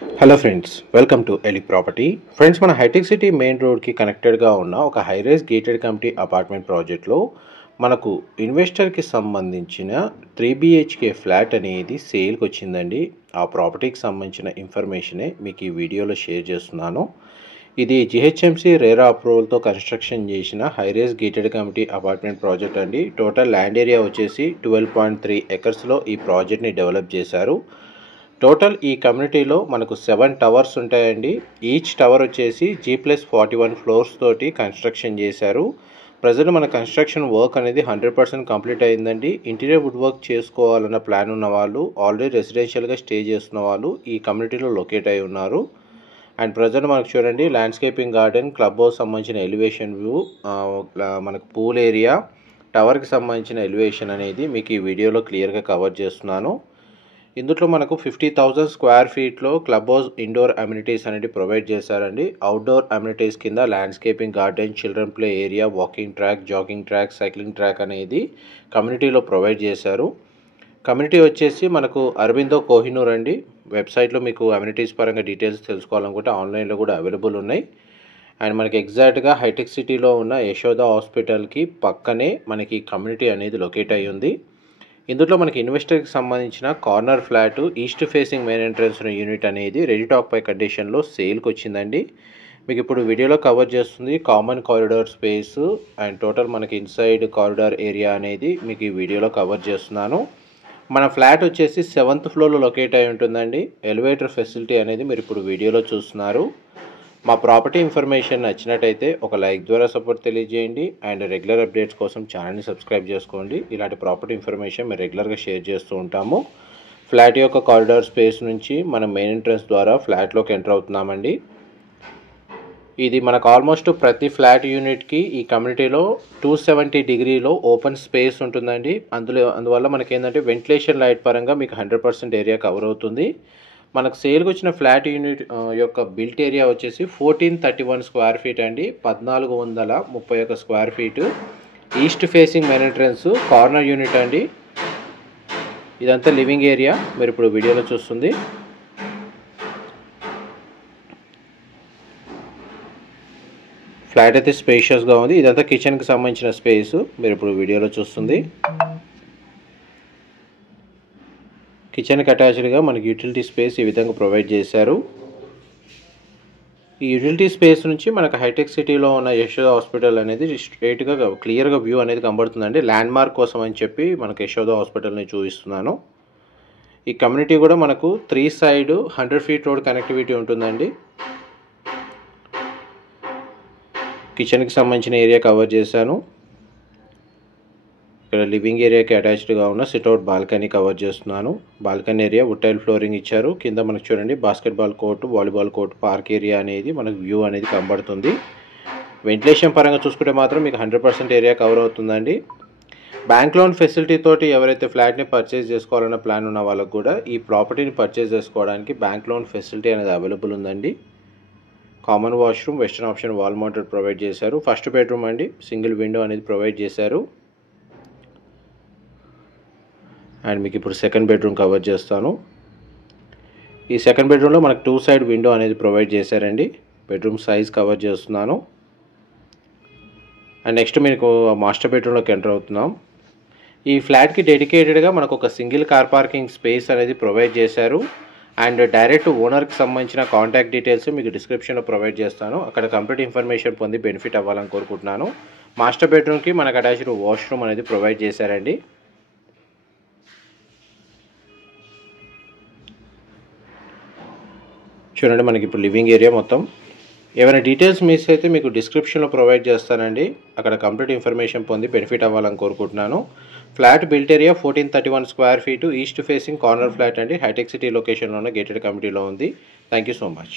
Hello friends, welcome to Eli property. Friends, మన Hitech City main రోడ్కి కనెక్టెడ్గా ఉన్న ఒక హైరైజ్ గేటెడ్ కమ్యూనిటీ అపార్ట్మెంట్ ప్రాజెక్ట్లో మనకు ఇన్వెస్టర్కి సంబంధించిన 3 BHK ఫ్లాట్ అనేది సేల్కి వచ్చిందండి. ఆ ప్రాపర్టీకి సంబంధించిన ఇన్ఫర్మేషనే మీకు ఈ వీడియోలో షేర్ చేస్తున్నాను. ఇది జిహెచ్ఎంసీ రేరా అప్రూవల్తో కన్స్ట్రక్షన్ చేసిన high-rise gated community apartment project అండి. టోటల్ ల్యాండ్ ఏరియా వచ్చేసి 12.3 ఎకర్స్లో ఈ ప్రాజెక్ట్ని డెవలప్ చేశారు. టోటల్ ఈ కమ్యూనిటీలో మనకు 7 టవర్స్ ఉంటాయండి. ఈచ్ టవర్ వచ్చేసి G+41 ఫ్లోర్స్ తోటి కన్స్ట్రక్షన్ చేశారు. ప్రజెంట్ మన కన్స్ట్రక్షన్ వర్క్ అనేది 100% కంప్లీట్ అయిందండి. ఇంటీరియర్ వుడ్ వర్క్ చేసుకోవాలన్న ప్లాన్ ఉన్న వాళ్ళు, ఆల్రెడీ రెసిడెన్షియల్గా స్టే చేస్తున్న వాళ్ళు ఈ కమ్యూనిటీలో లొకేట్ అయి ఉన్నారు. అండ్ ప్రజెంట్ మనకు చూడండి, ల్యాండ్స్కేపింగ్ గార్డెన్, క్లబ్ హౌస్ సంబంధించిన ఎలివేషన్ వ్యూ, మనకు పూల్ ఏరియా, టవర్కి సంబంధించిన ఎలివేషన్ అనేది మీకు ఈ వీడియోలో క్లియర్గా కవర్ చేస్తున్నాను. ఇందులో మనకు 50,000 స్క్వేర్ ఫీట్లో క్లబ్ హౌస్, ఇండోర్ అమ్యూనిటీస్ అనేది ప్రొవైడ్ చేశారండి. అవుట్డోర్ అమ్యూనిటీస్ కింద landscaping garden, children play area, walking track, jogging track, cycling track అనేది కమ్యూనిటీలో ప్రొవైడ్ చేశారు. కమ్యూనిటీ వచ్చేసి మనకు అరబిందో కోహినూర్ అండి. వెబ్సైట్లో మీకు అమ్యూనిటీస్ పరంగా డీటెయిల్స్ తెలుసుకోవాలనుకుంటే ఆన్లైన్లో కూడా అవైలబుల్ ఉన్నాయి. అండ్ మనకి ఎగ్జాక్ట్గా హైటెక్ సిటీలో ఉన్న యశోద హాస్పిటల్కి పక్కనే మనకి కమ్యూనిటీ అనేది లొకేట్ అయ్యి ఉంది. ఇందులో మనకి ఇన్వెస్టర్కి సంబంధించిన corner flat, east facing main entrance unit అనేది రెడీ టాక్ పై కండిషన్లో సేల్కి వచ్చిందండి. మీకు ఇప్పుడు వీడియోలో కవర్ చేస్తుంది common corridor space and total మనకి ఇన్సైడ్ కారిడార్ ఏరియా అనేది మీకు ఈ వీడియోలో కవర్ చేస్తున్నాను. మన ఫ్లాట్ వచ్చేసి 7th ఫ్లోర్లో లొకేట్ అయి ఉంటుందండి. ఎలివేటర్ ఫెసిలిటీ అనేది మీరు ఇప్పుడు వీడియోలో చూస్తున్నారు. మా ప్రాపర్టీ ఇన్ఫర్మేషన్ నచ్చినట్టయితే ఒక లైక్ ద్వారా సపోర్ట్ తెలియజేయండి. అండ్ రెగ్యులర్ అప్డేట్స్ కోసం ఛానల్ని సబ్స్క్రైబ్ చేసుకోండి. ఇలాంటి ప్రాపర్టీ ఇన్ఫర్మేషన్ మేము రెగ్యులర్గా షేర్ చేస్తూ ఉంటాము. ఫ్లాట్ యొక్క కారిడార్ స్పేస్ నుంచి మనం మెయిన్ ఎంట్రన్స్ ద్వారా ఫ్లాట్లోకి ఎంటర్ అవుతున్నామండి. ఇది మనకు ఆల్మోస్ట్ ప్రతి ఫ్లాట్ యూనిట్కి ఈ కమ్యూనిటీలో 270 డిగ్రీలో ఓపెన్ స్పేస్ ఉంటుందండి. అందువల్ల మనకి ఏంటంటే వెంటిలేషన్ లైట్ పరంగా మీకు 100% ఏరియా కవర్ అవుతుంది. మనకు సేల్కి వచ్చిన ఫ్లాట్ యూనిట్ యొక్క బిల్ట్ ఏరియా వచ్చేసి 1431 స్క్వేర్ ఫీట్ అండి. 1431 square feet. East facing main entrance, corner unit అండి. ఇదంతా లివింగ్ ఏరియా మీరు ఇప్పుడు వీడియోలో చూస్తుంది. ఫ్లాట్ అయితే స్పేషియస్గా ఉంది. ఇదంతా కిచెన్కి సంబంధించిన స్పేస్ మీరు ఇప్పుడు వీడియోలో చూస్తుంది. కిచెన్కి అటాచ్డ్గా మనకి యూటిలిటీ స్పేస్ ఈ విధంగా ప్రొవైడ్ చేశారు. ఈ యూటిలిటీ స్పేస్ నుంచి మనకు హైటెక్ సిటీలో ఉన్న యశోద హాస్పిటల్ అనేది స్ట్రైట్గా క్లియర్గా వ్యూ అనేది కనబడుతుందండి. ల్యాండ్ మార్క్ కోసం అని చెప్పి మనకు యశోద హాస్పిటల్ని చూపిస్తున్నాను. ఈ కమ్యూనిటీ కూడా మనకు 3 సైడ్ 100 ఫీట్ రోడ్ కనెక్టివిటీ ఉంటుందండి. కిచెన్కి సంబంధించిన ఏరియా కవర్ చేశాను. ఇక్కడ లివింగ్ ఏరియాకి అటాచ్డ్గా ఉన్న సిట్అవుట్ బాల్కనీ కవర్ చేస్తున్నాను. Balcony area wood tile flooring ఇచ్చారు. కింద మనకు చూడండి basketball court, volleyball court, park area అనేది మనకు వ్యూ అనేది కనబడుతుంది. వెంటిలేషన్ పరంగా చూసుకుంటే మాత్రం మీకు 100% ఏరియా కవర్ అవుతుందండి. బ్యాంక్ లోన్ ఫెసిలిటీ తోటి ఎవరైతే ఫ్లాట్ని పర్చేజ్ చేసుకోవాలన్న ప్లాన్ ఉన్న వాళ్ళకు కూడా ఈ ప్రాపర్టీని పర్చేజ్ చేసుకోవడానికి బ్యాంక్ లోన్ ఫెసిలిటీ అనేది అవైలబుల్ ఉందండి. Common washroom, western option wall mounted provide చేశారు. ఫస్ట్ బెడ్రూమ్ అండి, సింగిల్ విండో అనేది ప్రొవైడ్ చేశారు. అండ్ మీకు ఇప్పుడు సెకండ్ బెడ్రూమ్ కవర్ చేస్తాను. ఈ సెకండ్ బెడ్రూమ్లో మనకు 2 సైడ్ విండో అనేది ప్రొవైడ్ చేశారండి. బెడ్రూమ్ సైజ్ కవర్ చేస్తున్నాను. అండ్ నెక్స్ట్ మీకు మాస్టర్ బెడ్రూమ్లోకి ఎంటర్ అవుతున్నాం. ఈ ఫ్లాట్కి డెడికేటెడ్గా మనకు ఒక సింగిల్ కార్ పార్కింగ్ స్పేస్ అనేది ప్రొవైడ్ చేశారు. అండ్ డైరెక్ట్ ఓనర్కి సంబంధించిన కాంటాక్ట్ డీటెయిల్స్ మీకు డిస్క్రిప్షన్లో ప్రొవైడ్ చేస్తాను. అక్కడ కంప్లీట్ ఇన్ఫర్మేషన్ పొంది బెనిఫిట్ అవ్వాలని కోరుకుంటున్నాను. మాస్టర్ బెడ్రూమ్కి మనకు అటాచ్డ్ వాష్రూమ్ అనేది ప్రొవైడ్ చేశారండి. చూడండి, మనకి ఇప్పుడు లివింగ్ ఏరియా మొత్తం. ఏమైనా డీటెయిల్స్ మిస్ అయితే మీకు డిస్క్రిప్షన్లో ప్రొవైడ్ చేస్తానండి. అక్కడ కంప్లీట్ ఇన్ఫర్మేషన్ పొంది బెనిఫిట్ అవ్వాలని కోరుకుంటున్నాను. Flat built area 1431 square feet, east facing corner flat అండి. హైటెక్ సిటీ లొకేషన్లో ఉన్న గేటెడ్ కమ్యూనిటీలో ఉంది. Thank you so much.